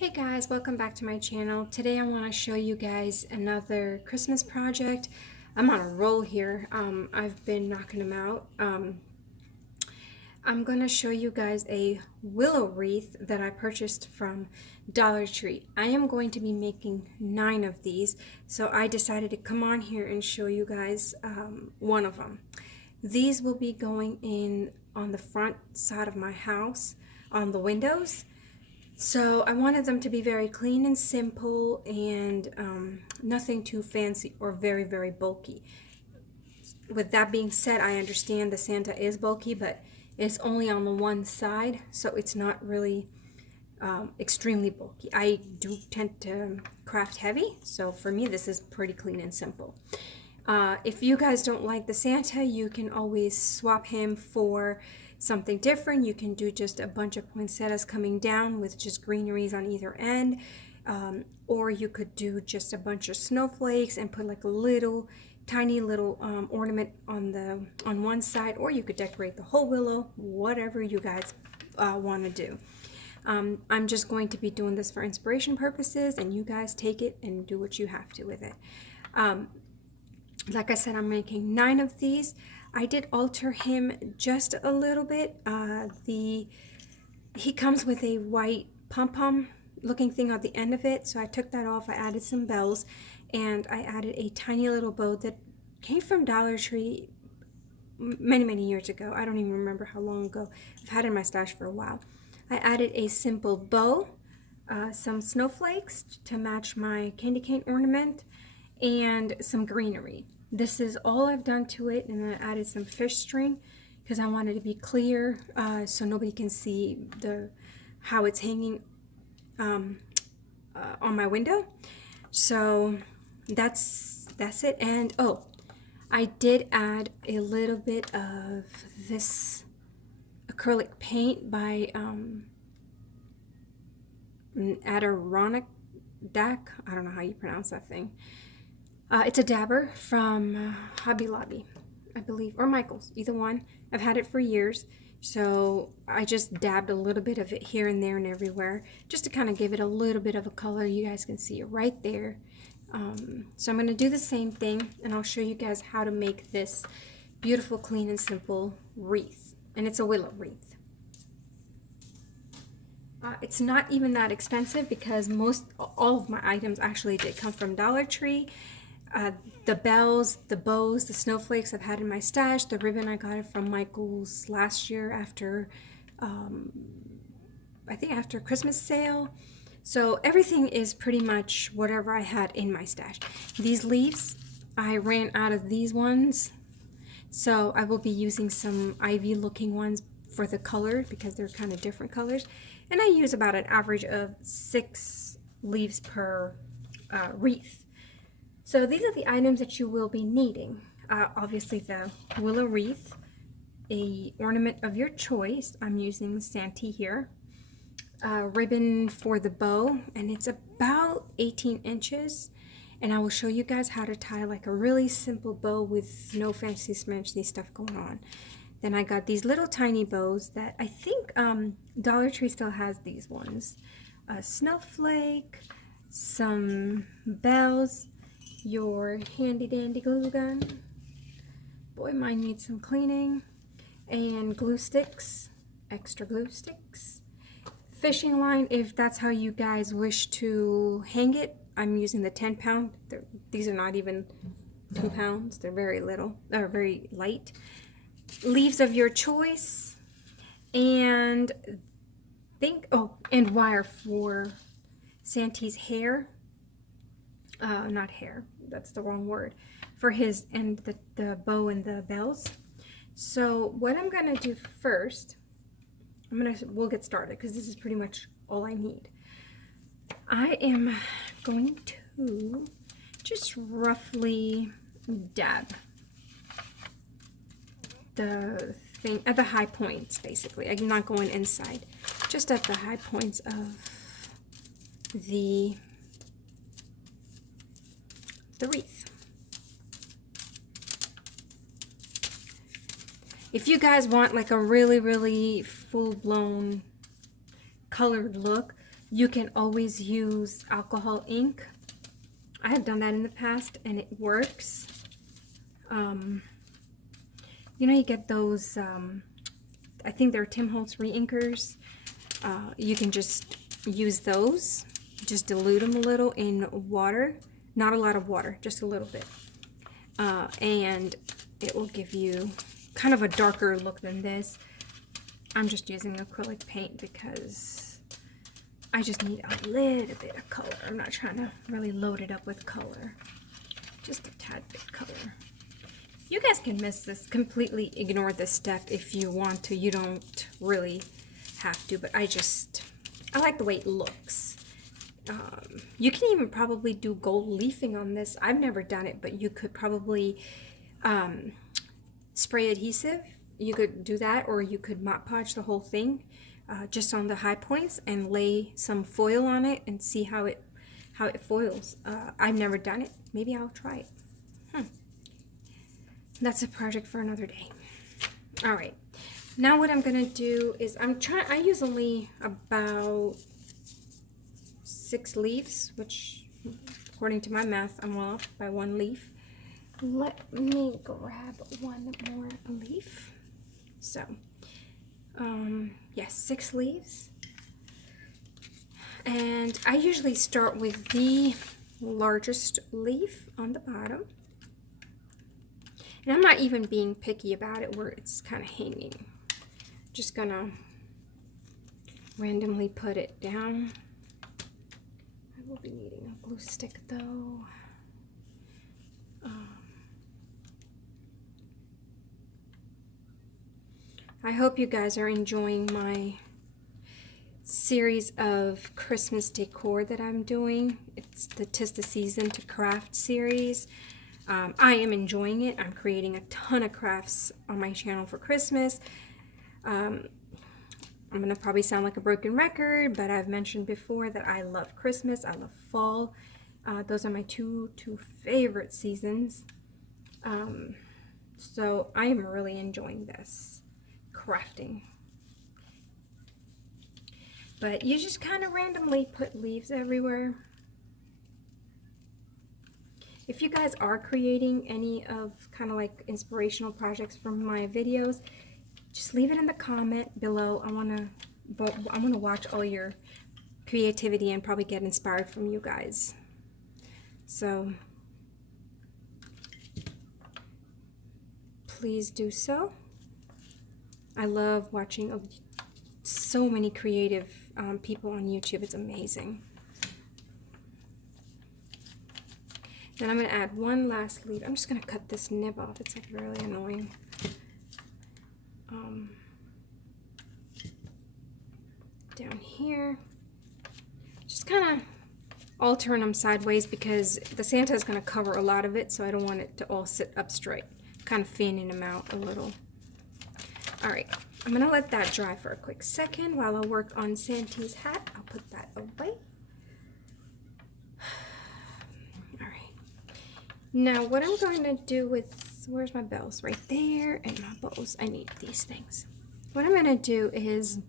Hey guys, welcome back to my channel. Today I want to show you guys another Christmas project. I'm on a roll here. I've been knocking them out. I'm going to show you guys a willow wreath that I purchased from Dollar Tree. I am going to be making 9 of these, so I decided to come on here and show you guys one of them. These will be going in on the front side of my house on the windows. So I wanted them to be very clean and simple and nothing too fancy or very, very bulky. With that being said, I understand the Santa is bulky, but it's only on the one side, so it's not really extremely bulky. I do tend to craft heavy, so for me this is pretty clean and simple. If you guys don't like the Santa, you can always swap him for something different. You can do just a bunch of poinsettias coming down with just greeneries on either end, or you could do just a bunch of snowflakes and put like a little tiny little ornament on one side, or you could decorate the whole willow, whatever you guys want to do. I'm just going to be doing this for inspiration purposes, and you guys take it and do what you have to with it. Like I said, I'm making 9 of these. I did alter him just a little bit. He comes with a white pom-pom looking thing on the end of it, so I took that off. I added some bells, and I added a tiny little bow that came from Dollar Tree many years ago. I don't even remember how long ago. I've had it in my stash for a while. I added a simple bow, some snowflakes to match my candy cane ornament, and some greenery. This is all I've done to it, and I added some fish string because I wanted to be clear so nobody can see how it's hanging on my window. So that's it. And oh, I did add a little bit of this acrylic paint by Adirondack. I don't know how you pronounce that thing. It's a dabber from Hobby Lobby, I believe, or Michael's, either one. I've had it for years, so I just dabbed a little bit of it here and there and everywhere, just to kind of give it a little bit of a color. You guys can see it right there. So I'm going to do the same thing, and I'll show you guys how to make this beautiful, clean, and simple wreath. And it's a willow wreath. It's not even that expensive because all of my items actually did come from Dollar Tree. The bells, the bows, the snowflakes I've had in my stash. The ribbon, I got it from Michael's last year after, I think after Christmas sale. So everything is pretty much whatever I had in my stash. These leaves, I ran out of these ones. So I will be using some ivy looking ones for the color because they're kind of different colors. And I use about an average of 6 leaves per wreath. So these are the items that you will be needing. Obviously the willow wreath, a ornament of your choice. I'm using Santa here. Ribbon for the bow, and it's about 18 inches. And I will show you guys how to tie like a really simple bow with no fancy smancy stuff going on. Then I got these little tiny bows that I think Dollar Tree still has these ones. A snowflake, some bells, your handy dandy glue gun. Boy, mine needs some cleaning. And glue sticks, extra glue sticks. Fishing line, if that's how you guys wish to hang it. I'm using the 10-pound. These are not even 2 pounds. They're very little, or very light. Leaves of your choice, and and wire for Santa's hair. Not hair, that's the wrong word, for his and the bow and the bells. So what I'm gonna do first, we'll get started because this is pretty much all I need. I am going to just roughly dab the thing at the high points, basically. I'm not going inside, just at the high points of the wreath. If you guys want like a really full-blown colored look, You can always use alcohol ink. I have done that in the past and it works. You know, you get those, I think they're Tim Holtz reinkers. You can just use those, just dilute them a little in water. Not a lot of water, just a little bit. And it will give you kind of a darker look than this. I'm just using acrylic paint because I just need a little bit of color. I'm not trying to really load it up with color. Just a tad bit color. You guys can miss this, completely ignore this step if you want to. You don't really have to, but I like the way it looks. You can even probably do gold leafing on this. I've never done it, but you could probably spray adhesive. You could do that, or you could Mod Podge the whole thing just on the high points and lay some foil on it and see how it foils. I've never done it. Maybe I'll try it. That's a project for another day. All right. Now what I'm gonna do is I use only about 6 leaves, which according to my math, I'm off by 1 leaf. Let me grab one more leaf. So, yes, 6 leaves. And I usually start with the largest leaf on the bottom. And I'm not even being picky about it where it's kind of hanging. Just gonna randomly put it down. I will be needing a glue stick though. I hope you guys are enjoying my series of Christmas decor that I'm doing. It's the 'Tis the Season to Craft series. I am enjoying it. I'm creating a ton of crafts on my channel for Christmas. I'm going to probably sound like a broken record, but I've mentioned before that I love Christmas. I love fall. Those are my two favorite seasons. So I am really enjoying this crafting. But you just kind of randomly put leaves everywhere. If you guys are creating any of kind of like inspirational projects from my videos, just leave it in the comment below. I want to watch all your creativity and probably get inspired from you guys. So please do so. I love watching so many creative people on YouTube. It's amazing. Then I'm going to add one last leaf. I'm just going to cut this nib off. It's like really annoying. Down here. Just kind of altering them sideways because the Santa is going to cover a lot of it, so I don't want it to all sit up straight. Kind of fanning them out a little. Alright, I'm going to let that dry for a quick second while I work on Santa's hat. I'll put that away. Now what I'm going to do with, where's my bells? Right there, and my bows. I need these things. What I'm going to do is,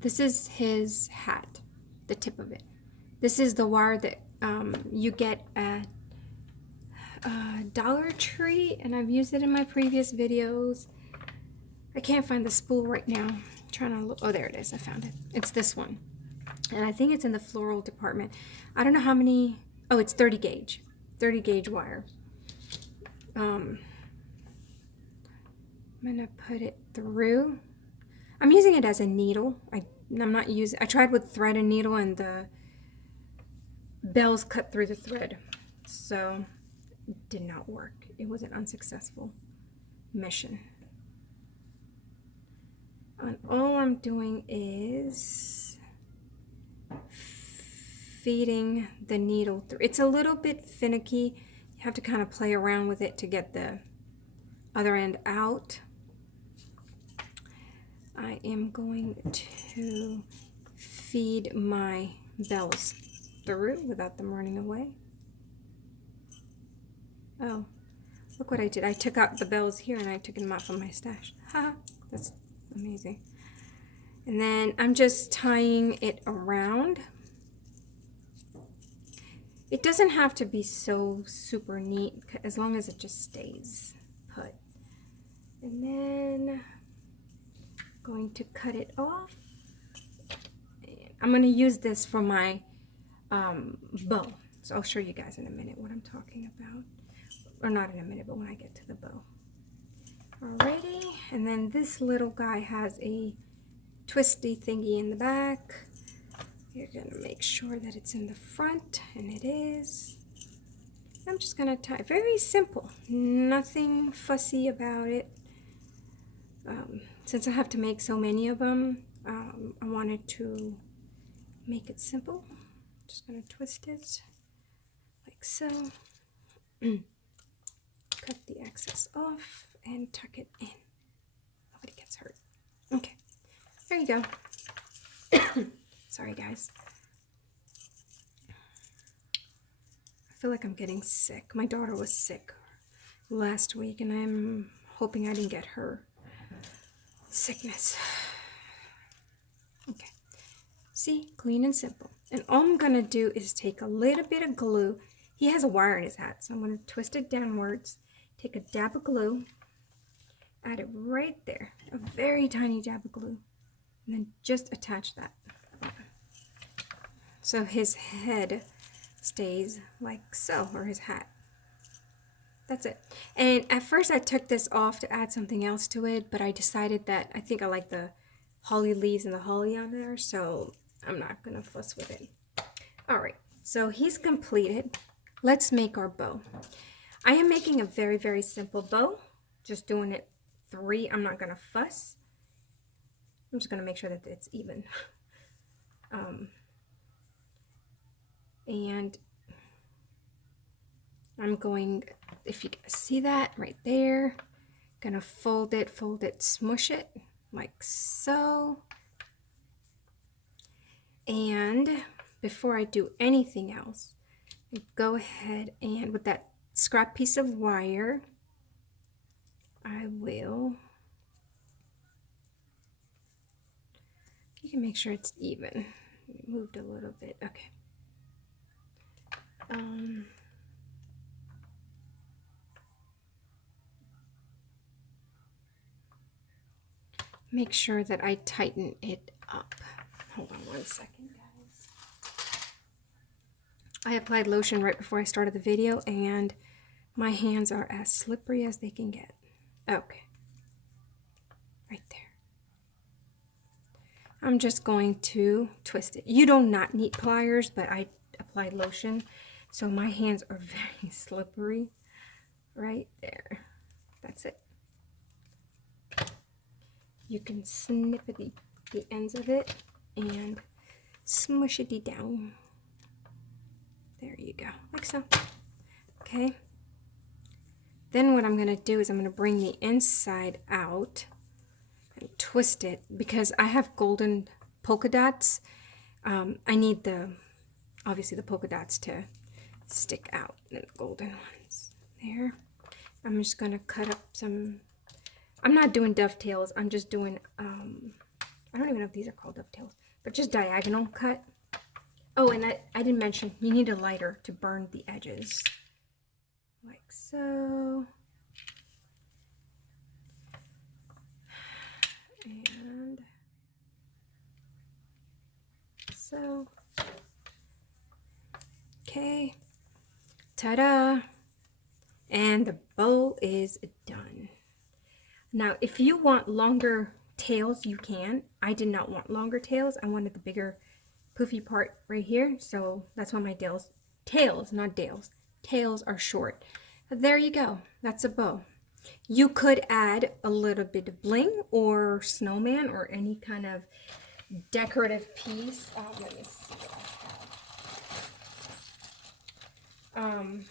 this is his hat, the tip of it. This is the wire that you get at Dollar Tree, and I've used it in my previous videos. I can't find the spool right now. I'm trying to look. Oh, there it is. I found it. It's this one. And I think it's in the floral department. I don't know how many. Oh, it's 30 gauge. 30 gauge wire. I'm gonna put it through. I'm using it as a needle. I'm not using. I tried with thread and needle, and the bells cut through the thread, so it did not work. It was an unsuccessful mission. And all I'm doing is feeding the needle through. It's a little bit finicky. You have to kind of play around with it to get the other end out. I am going to feed my bells through without them running away. Oh, look what I did. I took out the bells here and I took them out from my stash. Haha, that's amazing. And then I'm just tying it around It doesn't have to be so super neat as long as it just stays put. And then going to cut it off. I'm going to use this for my bow. So I'll show you guys in a minute what I'm talking about. Or not in a minute, but when I get to the bow. Alrighty, and then this little guy has a twisty thingy in the back. You're gonna make sure that it's in the front, and it is. I'm just gonna tie, very simple, nothing fussy about it. Since I have to make so many of them, I wanted to make it simple. Just gonna twist it like so. Cut the excess off and tuck it in. Nobody gets hurt. Okay, there you go. Sorry guys. I feel like I'm getting sick. My daughter was sick last week and I'm hoping I didn't get her sickness. Okay, see, clean and simple. And all I'm gonna do is take a little bit of glue. He has a wire in his hat, so I'm gonna twist it downwards, take a dab of glue, add it right there, a very tiny dab of glue, and then just attach that. So his head stays like so, or his hat. That's it. And at first I took this off to add something else to it, but I decided that I think I like the holly leaves and the holly on there, so I'm not gonna fuss with it. All right, so he's completed. Let's make our bow. I am making a very, very simple bow, just doing it 3. I'm not gonna fuss. I'm just gonna make sure that it's even. And I'm going, if you guys see that right there, gonna fold it, smush it like so. And before I do anything else, go ahead and with that scrap piece of wire, I will, you can make sure it's even. It moved a little bit, okay. Make sure that I tighten it up. Hold on one second, guys. I applied lotion right before I started the video and my hands are as slippery as they can get. Okay, right there. I'm just going to twist it. You do not need pliers, but I applied lotion, so my hands are very slippery. Right there. That's it. You can snip the ends of it and smush it down. There you go, like so. Okay. Then what I'm going to do is I'm going to bring the inside out and twist it because I have golden polka dots. I need obviously the polka dots to stick out, the golden ones. There. I'm just going to cut up some. I'm not doing dovetails. I'm just doing, I don't even know if these are called dovetails, but just diagonal cut. Oh, and I didn't mention, you need a lighter to burn the edges. Like so. And so. Okay. Ta-da. And the bow is done. Now, if you want longer tails, you can. I did not want longer tails. I wanted the bigger poofy part right here. So that's why my tails, not dales, tails are short. But there you go. That's a bow. You could add a little bit of bling or snowman or any kind of decorative piece. Let me see what I have.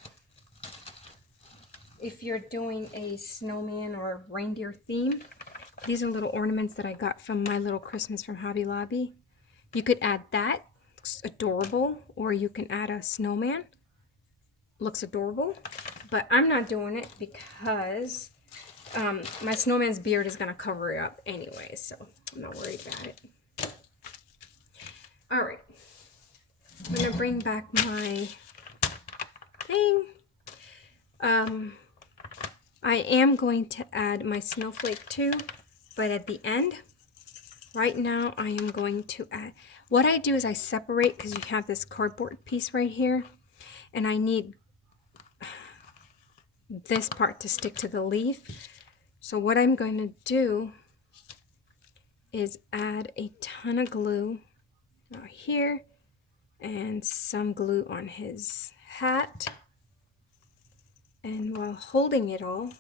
If you're doing a snowman or reindeer theme, these are little ornaments that I got from My Little Christmas from Hobby Lobby. You could add that, looks adorable, or you can add a snowman, looks adorable, but I'm not doing it because my snowman's beard is going to cover it up anyway, so I'm not worried about it. All right, I'm going to bring back my thing. I am going to add my snowflake too, but at the end. Right now, I am going to add, what I do is I separate, because you have this cardboard piece right here, and I need this part to stick to the leaf. So what I'm going to do is add a ton of glue out here and some glue on his hat. And while holding it all,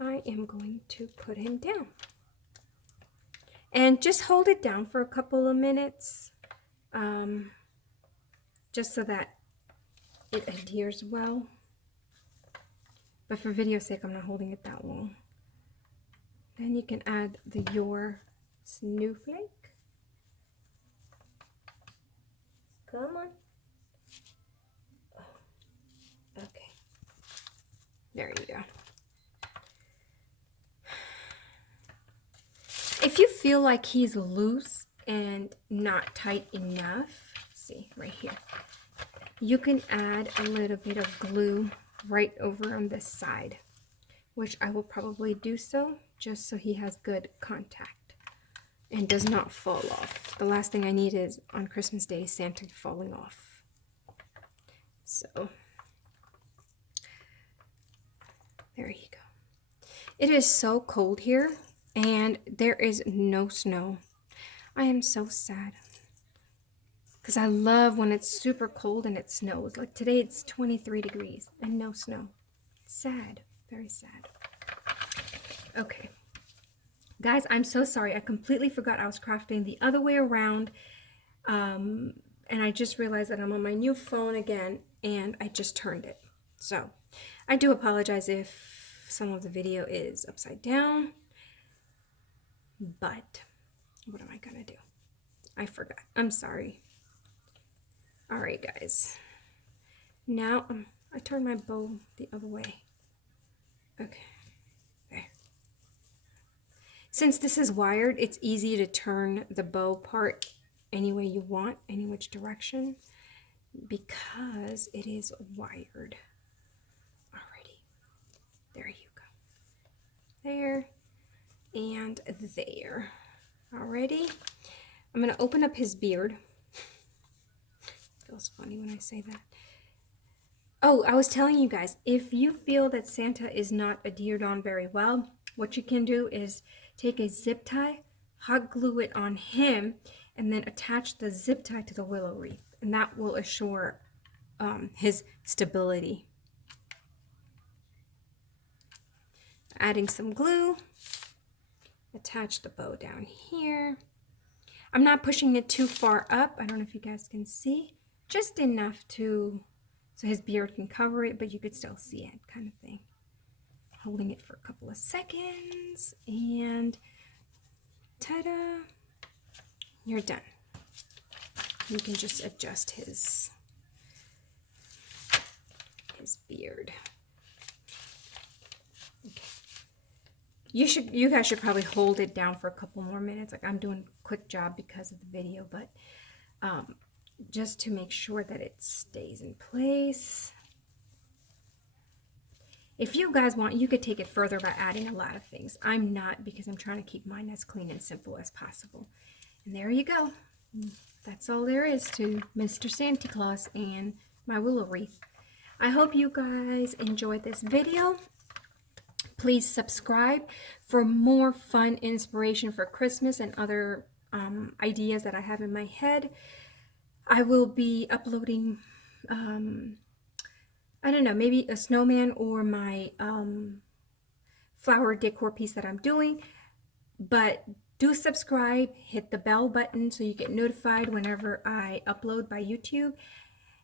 I am going to put him down. And just hold it down for a couple of minutes, just so that it adheres well. But for video's sake, I'm not holding it that long. Then you can add your snowflake. Come on. Okay. There you go. If you feel like he's loose and not tight enough, see right here, you can add a little bit of glue right over on this side, which I will probably do so just so he has good contact and does not fall off. The last thing I need is on Christmas Day Santa falling off. So there you go. It is so cold here and there is no snow. I am so sad because I love when it's super cold and it snows. Like today it's 23 degrees and no snow. Sad, very sad. Okay. Guys, I'm so sorry. I completely forgot I was crafting the other way around. And I just realized that I'm on my new phone again and I just turned it. So I do apologize if some of the video is upside down. But what am I gonna do? I forgot. I'm sorry. All right, guys. Now I turned my bow the other way. Okay, there. Since this is wired, it's easy to turn the bow part any way you want, any which direction, because it is wired already. There you go. There. And there. Alrighty. I'm going to open up his beard. Feels funny when I say that. Oh, I was telling you guys, if you feel that Santa is not adhered on very well, what you can do is take a zip tie, hot glue it on him, and then attach the zip tie to the willow wreath. And that will assure his stability. Adding some glue. Attach the bow down here. I'm not pushing it too far up. I don't know if you guys can see. Just enough so his beard can cover it, but you could still see it, kind of thing. Holding it for a couple of seconds, and ta-da! You're done. You can just adjust his beard. Okay. You guys should probably hold it down for a couple more minutes. Like I'm doing a quick job because of the video, but just to make sure that it stays in place. If you guys want, you could take it further by adding a lot of things. I'm not, because I'm trying to keep mine as clean and simple as possible. And there you go. That's all there is to Mr. Santa Claus and my willow wreath. I hope you guys enjoyed this video. Please subscribe for more fun inspiration for Christmas and other ideas that I have in my head. I will be uploading, I don't know, maybe a snowman or my flower decor piece that I'm doing. But do subscribe, hit the bell button so you get notified whenever I upload by YouTube.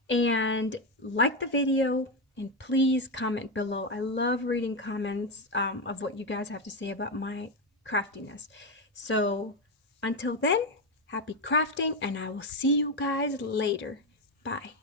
And like the video. And please comment below. I love reading comments of what you guys have to say about my craftiness. So until then, happy crafting, and I will see you guys later. Bye.